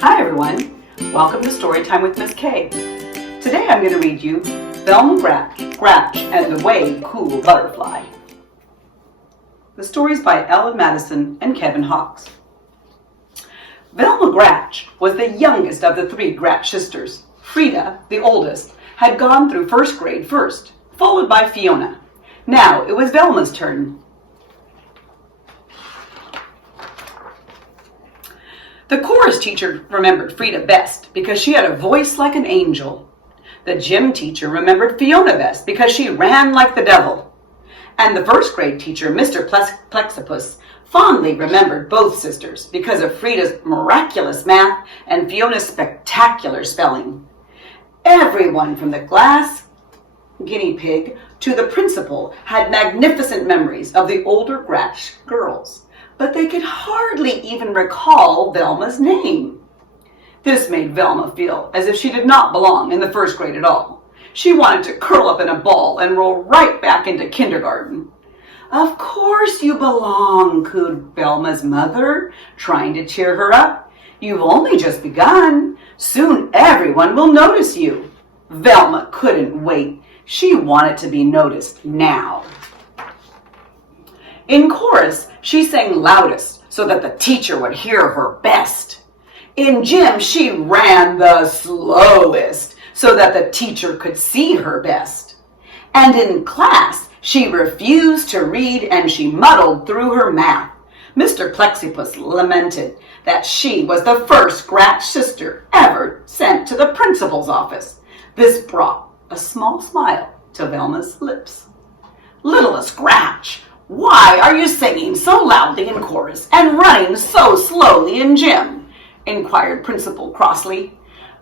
Hi everyone, welcome to Storytime with Miss K. Today I'm going to read you Velma, Gratch, and the Way Cool Butterfly. The story is by Madison and Kevin Hawkes. Velma Gratch was the youngest of the three Gratch sisters. Frida, the oldest, had gone through first grade first, followed by Fiona. Now it was Velma's turn. The chorus teacher remembered Frida best because she had a voice like an angel. The gym teacher remembered Fiona best because she ran like the devil. And the first grade teacher, Mr. Plexipus, fondly remembered both sisters because of Frida's miraculous math and Fiona's spectacular spelling. Everyone from the glass guinea pig to the principal had magnificent memories of the older Gratch girls, but they could hardly even recall Velma's name. This made Velma feel as if she did not belong in the first grade at all. She wanted to curl up in a ball and roll right back into kindergarten. "Of course you belong," cooed Velma's mother, trying to cheer her up. "You've only just begun. Soon everyone will notice you." Velma couldn't wait. She wanted to be noticed now. In chorus, she sang loudest so that the teacher would hear her best. In gym, she ran the slowest so that the teacher could see her best. And in class, she refused to read and she muddled through her math. Mr. Plexipus lamented that she was the first Gratch sister ever sent to the principal's office. This brought a small smile to Velma's lips. "Littlest Gratch, why are you singing so loudly in chorus and running so slowly in gym?" inquired Principal crossly.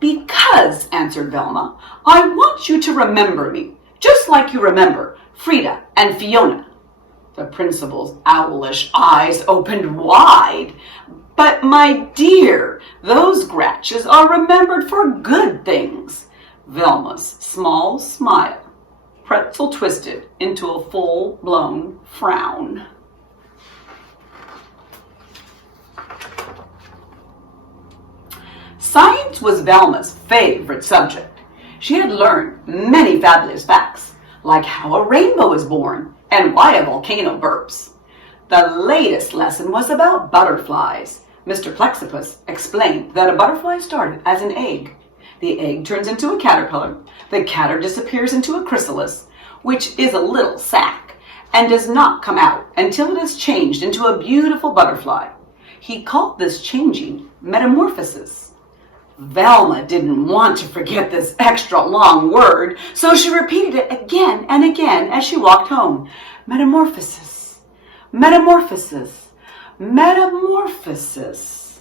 "Because," answered Velma, "I want you to remember me, just like you remember Frida and Fiona." The principal's owlish eyes opened wide. "But my dear, those Gratches are remembered for good things." Velma's small smile pretzel twisted into a full-blown frown. Science was Velma's favorite subject. She had learned many fabulous facts, like how a rainbow is born and why a volcano burps. The latest lesson was about butterflies. Mr. Plexipus explained that a butterfly started as an egg. The egg turns into a caterpillar. The caterpillar disappears into a chrysalis, which is a little sac, and does not come out until it is changed into a beautiful butterfly. He called this changing metamorphosis. Velma didn't want to forget this extra long word, so she repeated it again and again as she walked home. Metamorphosis, metamorphosis, metamorphosis.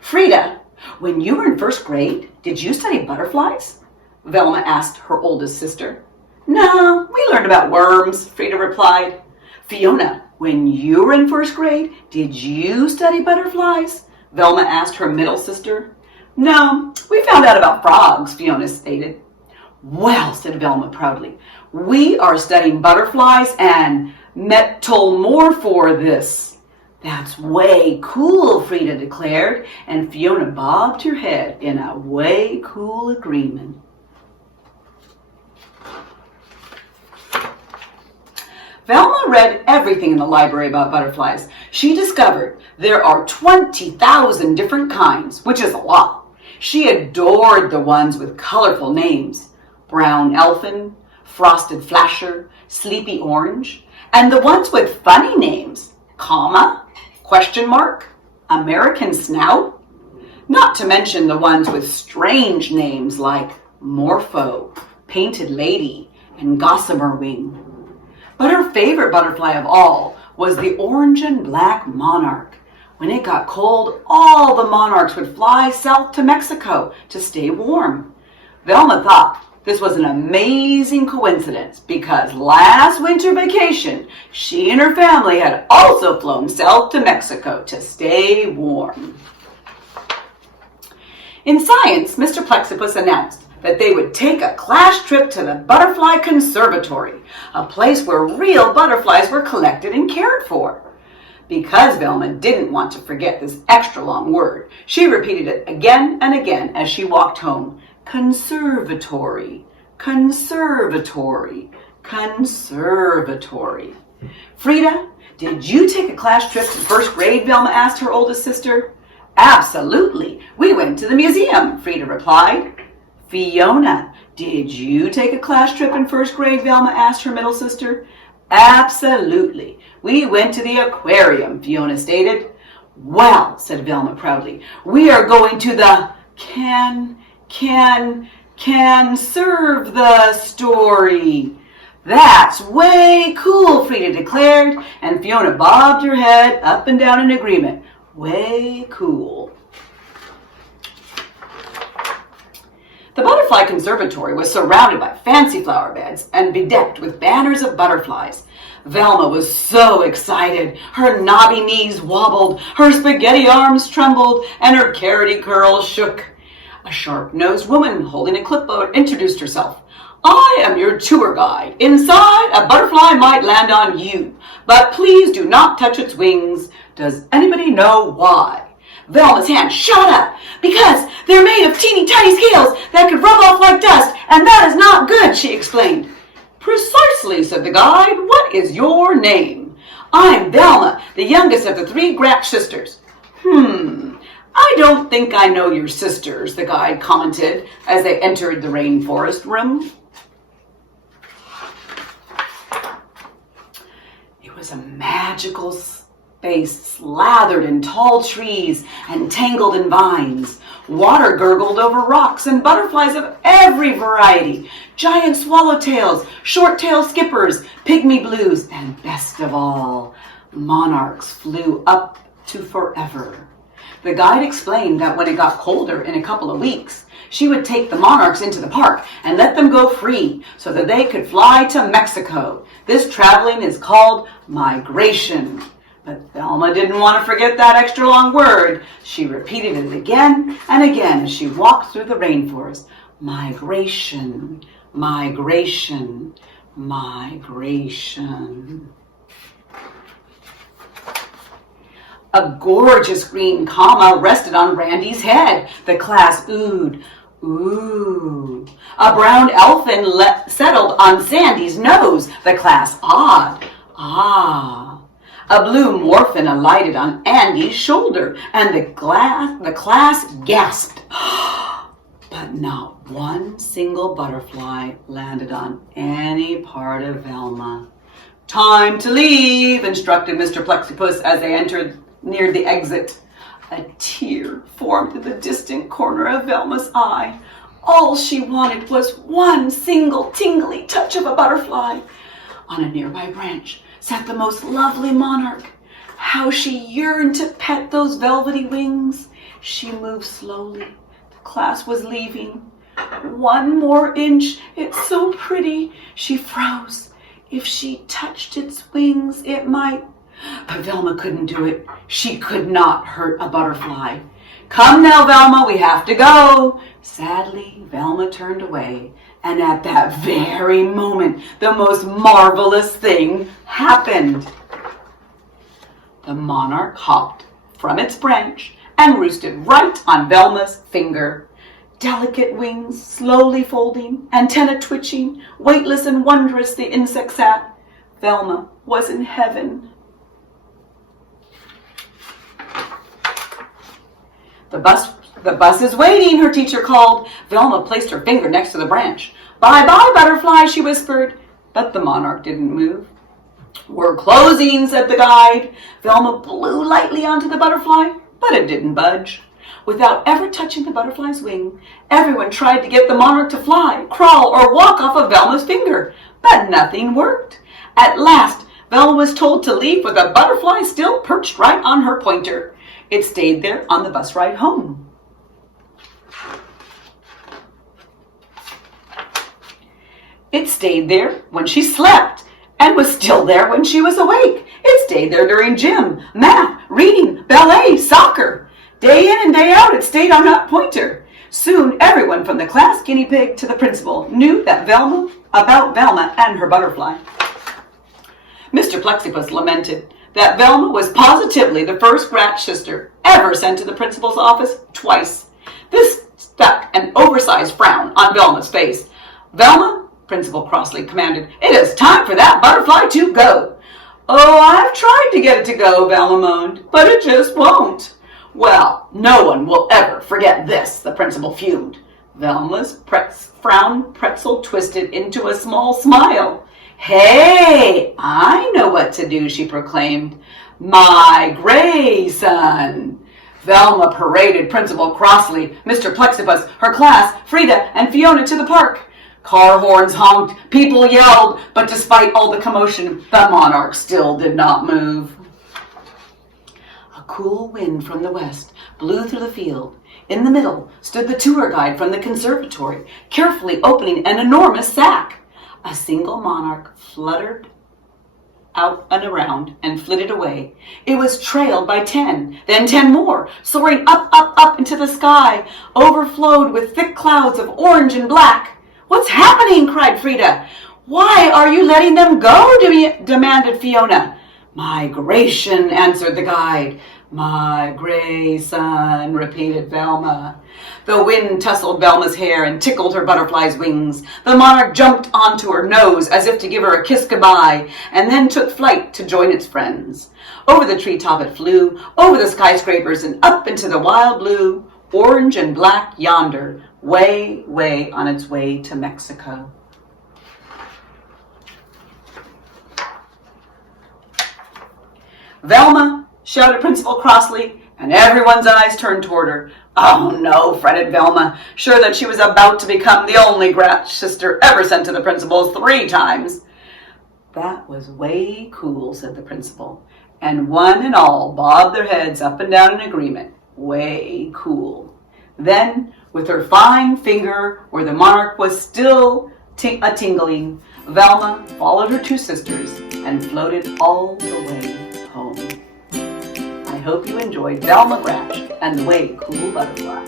"Frida, when you were in first grade, did you study butterflies?" Velma asked her oldest sister. "No, we learned about worms," Frida replied. "Fiona, when you were in first grade, did you study butterflies?" Velma asked her middle sister. "No, we found out about frogs," Fiona stated. "Well," said Velma proudly, "we are studying butterflies and metamorphosis." "That's way cool," Frida declared, and Fiona bobbed her head in a way cool agreement. Velma read everything in the library about butterflies. She discovered there are 20,000 different kinds, which is a lot. She adored the ones with colorful names: brown elfin, frosted flasher, sleepy orange, and the ones with funny names: comma, question mark, American snout, not to mention the ones with strange names like Morpho, Painted Lady, and Gossamer Wing. But her favorite butterfly of all was the orange and black monarch. When it got cold, all the monarchs would fly south to Mexico to stay warm. Velma thought this was an amazing coincidence because last winter vacation, she and her family had also flown south to Mexico to stay warm. In science, Mr. Plexipus announced that they would take a class trip to the Butterfly Conservatory, a place where real butterflies were collected and cared for. Because Velma didn't want to forget this extra long word, she repeated it again and again as she walked home. Conservatory, conservatory, conservatory. Frida, did you take a class trip to first grade? Velma asked her oldest sister. Absolutely. We went to the museum, Frida replied. Fiona, did you take a class trip in first grade? Velma asked her middle sister. Absolutely. We went to the aquarium, Fiona stated. Well, said Velma proudly, we are going to the can serve the story. That's way cool, Frida declared, and Fiona bobbed her head up and down in agreement. Way cool. The Butterfly Conservatory was surrounded by fancy flower beds and bedecked with banners of butterflies. Velma was so excited. Her knobby knees wobbled, her spaghetti arms trembled, and her carroty curls shook. A sharp-nosed woman holding a clipboard introduced herself. I am your tour guide. Inside, a butterfly might land on you, but please do not touch its wings. Does anybody know why? Velma's hand shot up. Because they're made of teeny tiny scales that could rub off like dust, and that is not good, she explained. Precisely, said the guide. What is your name? I'm Velma, the youngest of the 3 Gratch sisters. I don't think I know your sisters, the guide commented as they entered the rainforest room. It was a magical space slathered in tall trees and tangled in vines. Water gurgled over rocks and butterflies of every variety. Giant swallowtails, short-tailed skippers, pygmy blues, and best of all, monarchs flew up to forever. The guide explained that when it got colder in a couple of weeks, she would take the monarchs into the park and let them go free so that they could fly to Mexico. This traveling is called migration. But Velma didn't want to forget that extra long word. She repeated it again and again as she walked through the rainforest. Migration, migration, migration. A gorgeous green comma rested on Randy's head. The class oohed. Ooh. A brown elfin settled on Sandy's nose. The class awed. Ah. A blue morphin alighted on Andy's shoulder, and the class gasped. But not one single butterfly landed on any part of Velma. Time to leave, instructed Mr. Plexipus as they neared the exit. A tear formed in the distant corner of Velma's eye. All she wanted was one single tingly touch of a butterfly. On a nearby branch sat the most lovely monarch. How she yearned to pet those velvety wings. She moved slowly. The class was leaving. One more inch. It's so pretty. She froze. If she touched its wings, it might. But Velma couldn't do it. She could not hurt a butterfly. Come now, Velma, we have to go. Sadly, Velma turned away. And at that very moment, the most marvelous thing happened. The monarch hopped from its branch and roosted right on Velma's finger. Delicate wings slowly folding, antenna twitching, weightless and wondrous the insect sat. Velma was in heaven. The bus is waiting, her teacher called. Velma placed her finger next to the branch. Bye-bye, butterfly, she whispered. But the monarch didn't move. We're closing, said the guide. Velma blew lightly onto the butterfly, but it didn't budge. Without ever touching the butterfly's wing, everyone tried to get the monarch to fly, crawl, or walk off of Velma's finger, but nothing worked. At last, Velma was told to leave with a butterfly still perched right on her pointer. It stayed there on the bus ride home. It stayed there when she slept and was still there when she was awake. It stayed there during gym, math, reading, ballet, soccer. Day in and day out, it stayed on that pointer. Soon, everyone from the class guinea pig to the principal knew about Velma and her butterfly. Mr. Plexipus lamented, that Velma was positively the first Gratch sister ever sent to the principal's office twice. This stuck an oversized frown on Velma's face. "Velma," Principal crossly commanded, "it is time for that butterfly to go." "Oh, I've tried to get it to go," Velma moaned, "but it just won't." "Well, no one will ever forget this," the principal fumed. Velma's frown pretzel twisted into a small smile. "Hey, I know what to do," she proclaimed. "My gray son." Velma paraded Principal Crossley, Mr. Plexibus, her class, Frida, and Fiona to the park. Car horns honked, people yelled, but despite all the commotion, the monarch still did not move. A cool wind from the west blew through the field. In the middle stood the tour guide from the conservatory, carefully opening an enormous sack. A single monarch fluttered out and around and flitted away. It was trailed by 10, then 10 more, soaring up, up, up into the sky, overflowed with thick clouds of orange and black. "What's happening?" cried Frida. "Why are you letting them go?" demanded Fiona. "Migration," answered the guide. "My gray son," repeated Velma. The wind tousled Velma's hair and tickled her butterfly's wings. The monarch jumped onto her nose as if to give her a kiss goodbye, and then took flight to join its friends. Over the treetop it flew, over the skyscrapers and up into the wild blue, orange and black yonder, way, way on its way to Mexico. "Velma!" shouted Principal Crossley, and everyone's eyes turned toward her. "Oh no," fretted Velma, sure that she was about to become the only Gratch sister ever sent to the principal 3 times. "That was way cool," said the principal, and one and all bobbed their heads up and down in agreement. Way cool. Then, with her fine finger where the monarch was still a-tingling, Velma followed her 2 sisters and floated all the way home. I hope you enjoyed Velma Gratch and the Way Cool Butterfly.